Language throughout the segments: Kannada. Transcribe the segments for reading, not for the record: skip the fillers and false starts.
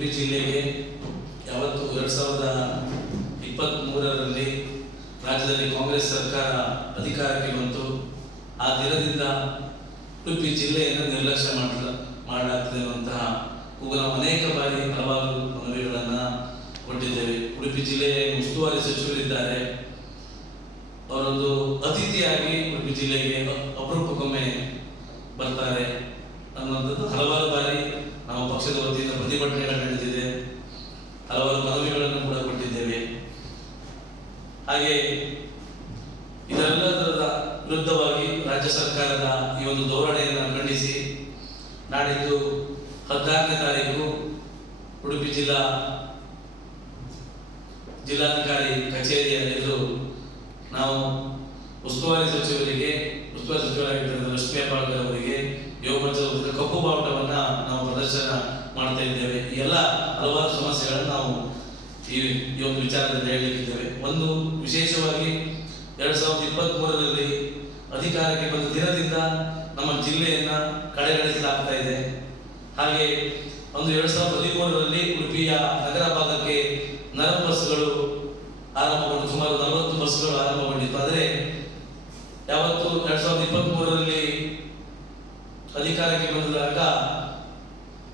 ಉಡುಪಿ ಜಿಲ್ಲೆಗೆ ಯಾವತ್ತು 2023ರಲ್ಲಿ ರಾಜ್ಯದಲ್ಲಿ ಕಾಂಗ್ರೆಸ್ ಸರ್ಕಾರ ಅಧಿಕಾರಕ್ಕೆ ಬಂತು, ಆ ದಿನದಿಂದ ಉಡುಪಿ ಜಿಲ್ಲೆಯನ್ನು ನಿರ್ಲಕ್ಷ್ಯ ಮಾಡಲಾಗ್ತದೆ ಅನ್ನುವಂತಹ ಕೂಗು ನಾವು ಅನೇಕ ಬಾರಿ ಹಲವಾರು ಮನವಿಗಳನ್ನು ಕೊಟ್ಟಿದ್ದೇವೆ. ಉಡುಪಿ ಜಿಲ್ಲೆಯ ಉಸ್ತುವಾರಿ ಸಚಿವರಿದ್ದಾರೆ, ಅವರೊಂದು ಅತಿಥಿಯಾಗಿ ಉಡುಪಿ ಜಿಲ್ಲೆಗೆ ಅಪರೂಪಕ್ಕೊಮ್ಮೆ ಬರ್ತಾರೆ ಅನ್ನುವಂಥದ್ದು ಹಲವಾರು ಬಾರಿ ನಾವು ಪಕ್ಷದ ವತಿಯಿಂದ ಪ್ರತಿಭಟನೆಗಳು ನಡೆದಿದೆ, ಹಲವಾರು ಮನವಿಗಳನ್ನು ಕೂಡ ಕೊಟ್ಟಿದ್ದೇವೆ. ಹಾಗೆ ಇದೆಲ್ಲದರ ವಿರುದ್ಧವಾಗಿ ರಾಜ್ಯ ಸರ್ಕಾರದ ಈ ಒಂದು ಧೋರಣೆಯನ್ನು ಖಂಡಿಸಿ ನಾಡಿದ್ದು 16ನೇ ತಾರೀಕು ಉಡುಪಿ ಜಿಲ್ಲಾಧಿಕಾರಿ ಕಚೇರಿಯ ಎದುರು ನಾವು ಉಸ್ತುವಾರಿ ಸಚಿವರಾಗಿದ್ದ ಲಕ್ಷ್ಮೀ ಹೆಬ್ಬಾಳ್ಕರ್ ಅವರಿಗೆ ಯೋಗಪಂಚದ ಕಪ್ಪು ಬಾವುಟವನ್ನ ನಾವು ಪ್ರದರ್ಶನ ಮಾಡ್ತಾ ಇದ್ದೇವೆ. ಈ ಎಲ್ಲ ಹಲವಾರು ಸಮಸ್ಯೆಗಳನ್ನು ನಾವು ಈ ಒಂದು ವಿಚಾರದಲ್ಲಿ ಹೇಳಲಿಕ್ಕಿದ್ದೇವೆ. ಒಂದು ವಿಶೇಷವಾಗಿ 2023ರಲ್ಲಿ ಅಧಿಕಾರಕ್ಕೆ ಬಂದ ದಿನದಿಂದ ನಮ್ಮ ಜಿಲ್ಲೆಯನ್ನ ಕಡೆಗಣಿಸಲಾಗ್ತಾ ಇದೆ. ಹಾಗೆ ಒಂದು 2013ರಲ್ಲಿ ಉಡುಪಿಯ ನಗರ ಭಾಗಕ್ಕೆ ನರಂ ಬಸ್ಗಳು ಆರಂಭಗೊಂಡು ಸುಮಾರು 40 ಬಸ್ಗಳು ಆರಂಭಗೊಂಡಿತ್ತು. ಆದರೆ ಯಾವತ್ತು 2023ರಲ್ಲಿ ಅಧಿಕಾರಕ್ಕೆ ಬಂದಾಗ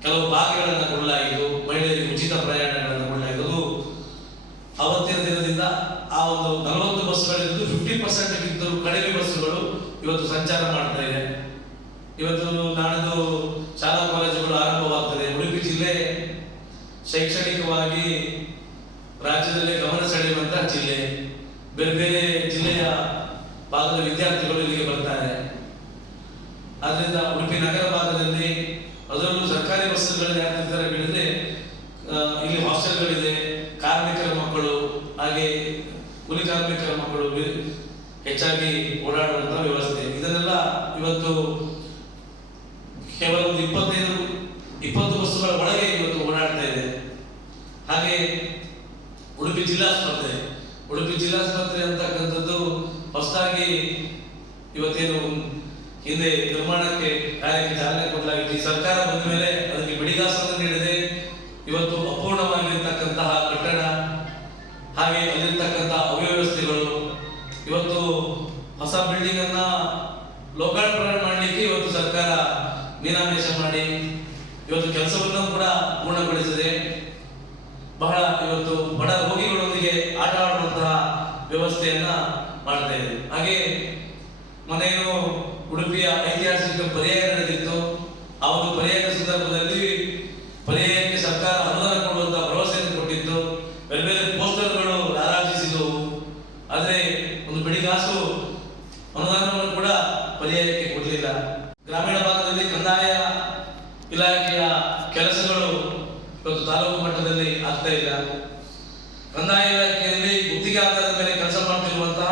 ಕೆಲವು ಭಾಗಗಳನ್ನು ಕೊಡಲಾಯಿತು, ಮಹಿಳೆಯರಿಗೆ ಉಚಿತ ಪ್ರಯಾಣಗಳನ್ನು ಕೊಡಲಾಯಿತು. ಅವತ್ತಿನ ದಿನದಿಂದ ಆ ಒಂದು 40 ಬಸ್ಗಳಿದ್ದು 50% ಕಡಿಮೆ ಬಸ್ಸುಗಳು ಇವತ್ತು ಸಂಚಾರ ಮಾಡ್ತಾ ಇದೆ. ಇವತ್ತು ನಾಡಿದ್ದು ಶಾಲಾ ಕಾಲೇಜುಗಳು ಆರಂಭವಾಗ್ತದೆ. ಉಡುಪಿ ಜಿಲ್ಲೆ ಶೈಕ್ಷಣಿಕವಾಗಿ ರಾಜ್ಯದಲ್ಲೇ ಗಮನ ಸೆಳೆಯುವಂತಹ ಜಿಲ್ಲೆ. ಬೇರೆ ಬೇರೆ ಜಿಲ್ಲೆಯ ಭಾಗದ ವಿದ್ಯಾರ್ಥಿಗಳು ಇಲ್ಲಿಗೆ ಬರ್ತಾರೆ. ಆದ್ರಿಂದ ಉಡುಪಿ ನಗರ ಭಾಗದಲ್ಲಿ ಅದರಲ್ಲೂ ಸರ್ಕಾರಿ ಬಸ್ಸುಗಳಲ್ಲಿ ಯಾಕಿರ್ತಾರೆ ಹೇಳಿದ್ರೆ ಇಲ್ಲಿ ಹಾಸ್ಟೆಲ್ಗಳಿದೆ, ಕಾರ್ಮಿಕರ ಮಕ್ಕಳು ಹಾಗೆ ಕೂಲಿ ಕಾರ್ಮಿಕರ ಮಕ್ಕಳು ಹೆಚ್ಚಾಗಿ ಓಡಾಡುವಂತಹ ವ್ಯವಸ್ಥೆ. ಇದನ್ನೆಲ್ಲ ಇವತ್ತು ಕೇವಲ 20 ಬಸ್ಸುಗಳ ಒಳಗೆ ಇವತ್ತು ಓಡಾಡ್ತಾ ಇದೆ. ಹಾಗೆ ಉಡುಪಿ ಜಿಲ್ಲಾಸ್ಪತ್ರೆ ಅಂತಕ್ಕಂಥದ್ದು ಹೊಸದಾಗಿ ಇವತ್ತೇನು ಹಿಂದೆ ನಿರ್ಮಾಣಕ್ಕೆ ಕಾರ್ಯಕ್ಕೆ ಚಾಲನೆ ಕೊಡಲಾಗಿದೆ. ಈ ಸರ್ಕಾರ ಬಂದ ಮೇಲೆ ಅದಕ್ಕೆ ಬಿಡಿಗಾಸವನ್ನು ನೀಡಿದೆ. ಇವತ್ತು ಅಪೂರ್ಣವಾಗಿರ್ತಕ್ಕಂತಹ ಕಟ್ಟಡ ಹಾಗೆ ಅಲ್ಲಿರ್ತಕ್ಕಂತಹ ಅವ್ಯವಸ್ಥೆಗಳು, ಇವತ್ತು ಹೊಸ ಬಿಲ್ಡಿಂಗ್ ಅನ್ನ ಲೋಕಾರ್ಪಣೆ ಮಾಡಲಿಕ್ಕೆ ಇವತ್ತು ಸರ್ಕಾರ ಮೀನಾಮೇಷ ಮಾಡಿ ಇವತ್ತು ಕೆಲಸವನ್ನು ಕೂಡ ಪೂರ್ಣಗೊಳಿಸಿದೆ. ಬಹಳ ಇವತ್ತು ಬಡ ರೋಗಿಗಳೊಂದಿಗೆ ಆಟ ಆಡುವಂತಹ ವ್ಯವಸ್ಥೆಯನ್ನ ಮಾಡ್ತಾ ಇದೆ. ಹಾಗೆ ಮನೆಯು ಉಡುಪಿಯ ಐತಿಹಾಸಿಕ ಪರ್ಯಾಯ ನಡೆದಿತ್ತು. ಆ ಒಂದು ಪರ್ಯಾಯದ ಸಂದರ್ಭದಲ್ಲಿ ಪರ್ಯಾಯಕ್ಕೆ ಸರ್ಕಾರ ಅನುದಾನ ಕೊಡುವಂತಹ ಭರವಸೆಯನ್ನು ಕೊಟ್ಟಿತ್ತು. ಬೇರೆ ಬೇರೆ ಪೋಸ್ಟರ್ಗಳು ರಾರಾಜಿಸಿದವು. ಆದರೆ ಒಂದು ಬಿಡಿಗಾಸು ಅನುದಾನವನ್ನು ಕೂಡ ಪರ್ಯಾಯಕ್ಕೆ ಕೊಡಲಿಲ್ಲ. ಗ್ರಾಮೀಣ ಭಾಗದಲ್ಲಿ ಕಂದಾಯ ಇಲಾಖೆಯ ಕೆಲಸಗಳು ಇವತ್ತು ತಾಲೂಕು ಮಟ್ಟದಲ್ಲಿ ಆಗ್ತಾ ಇಲ್ಲ. ಕಂದಾಯ ಇಲಾಖೆಯಲ್ಲಿ ಗುತ್ತಿಗೆ ಆಧಾರದ ಮೇಲೆ ಕೆಲಸ ಮಾಡ್ತಿರುವಂತಹ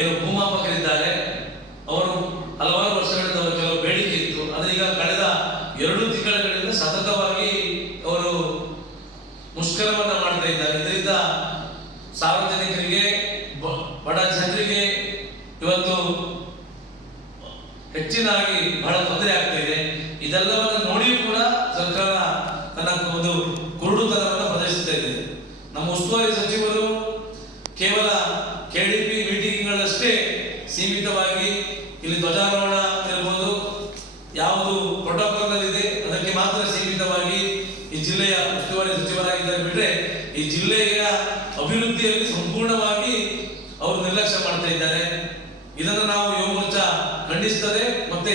ಏನು ಭೂಮಾಪಕರಿದ್ದಾರೆ, ಅವರು ಹಲವಾರು ವರ್ಷಗಳಿಂದ ಕೆಲವು ಬೇಡಿಕೆ ಇತ್ತು. ಆದರೆ ಈಗ ಕಳೆದ 2 ತಿಂಗಳಿಂದ ಸತತವಾಗಿ ಅವರು ಮುಷ್ಕರವನ್ನ ಮಾಡ್ತಾ ಇದ್ದಾರೆ. ಇದರಿಂದ ಸಾರ್ವಜನಿಕರಿಗೆ, ಬಡ ಜನರಿಗೆ ಇವತ್ತು ಹೆಚ್ಚಿನಾಗಿ ಬಹಳ ತೊಂದರೆ ಆಗ್ತಾ ಇದೆ. ಇದೆಲ್ಲವನ್ನು ನೋಡಿಯೂ ಕೂಡ ಸರ್ಕಾರ ತನ್ನ ಒಂದು ಕುರುಡುತನವನ್ನು ಪ್ರದರ್ಶಿಸ್ತಾ ಇದೆ. ನಮ್ಮ ಉಸ್ತುವಾರಿ ಸಚಿವರು ಕೇವಲ KDP ಮೀಟಿಂಗ್ಗಳಷ್ಟೇ ಸೀಮಿತವಾಗಿ ಇಲ್ಲಿ ಧ್ವಜಾರೋಹಣ ಇರಬಹುದು, ಯಾವುದು ಪ್ರೋಟೋಕಾಲ್ ಇದೆ ಅದಕ್ಕೆ ಮಾತ್ರ ಸೀಮಿತವಾಗಿ ಈ ಜಿಲ್ಲೆಯ ಉಸ್ತುವಾರಿ ಸಚಿವರಾಗಿದ್ದಾರೆ ಬಿಟ್ರೆ ಈ ಜಿಲ್ಲೆಯ ಅಭಿವೃದ್ಧಿಯಲ್ಲಿ ಸಂಪೂರ್ಣವಾಗಿ ಅವರು ನಿರ್ಲಕ್ಷ್ಯ ಮಾಡ್ತಾ ಇದ್ದಾರೆ. ಇದನ್ನು ನಾವು ಯುವ ಮೋರ್ಚಾ ಖಂಡಿಸ್ತದೆ. ಮತ್ತೆ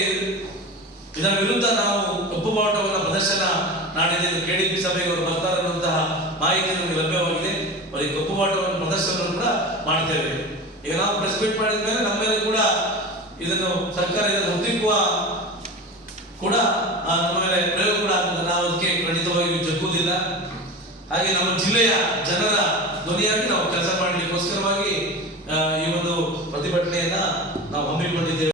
ಇದರ ವಿರುದ್ಧ ನಾವು ಕಪ್ಪು ಬಾವುಟವನ್ನು ಪ್ರದರ್ಶನ ನಾಡಿದ್ದು KDP ಸಭೆಗೆ ಅವರು ಬರ್ತಾರೆ ಅನ್ನುವಂತಹ ಮಾಹಿತಿ ನಮಗೆ ಲಭ್ಯವಾಗಿದೆ. ಅವರಿಗೆ ಕಪ್ಪು ಬಾವುಟವನ್ನು ಪ್ರದರ್ಶನವನ್ನು ಕೂಡ ಮಾಡ್ತೇವೆ. ಈಗ ನಾವು ಪ್ರೆಸ್ ಮೀಟ್ ಮಾಡಿದ ಮೇಲೆ ನಮ್ಮ ಮೇಲೆ ಕೂಡ ಇದನ್ನು ಸರ್ಕಾರ ಇದನ್ನು ಹೊತ್ತಿಕ್ಕುವ ಕೂಡ ನಮ್ಮ ಮೇಲೆ ಪ್ರಯೋಗ ಕೂಡ ಆಗ್ತದೆ. ನಾವು ಅದಕ್ಕೆ ಖಂಡಿತವಾಗಿ ಜಗ್ಗುವುದಿಲ್ಲ. ಹಾಗೆ ನಮ್ಮ ಜಿಲ್ಲೆಯ ಜನರ ಧ್ವನಿಯಾಗಿ ನಾವು ಕೆಲಸ ಮಾಡಲಿಕ್ಕೋಸ್ಕರವಾಗಿ ಈ ಒಂದು ಪ್ರತಿಭಟನೆಯನ್ನ ನಾವು ಹಮ್ಮಿಕೊಂಡಿದ್ದೇವೆ.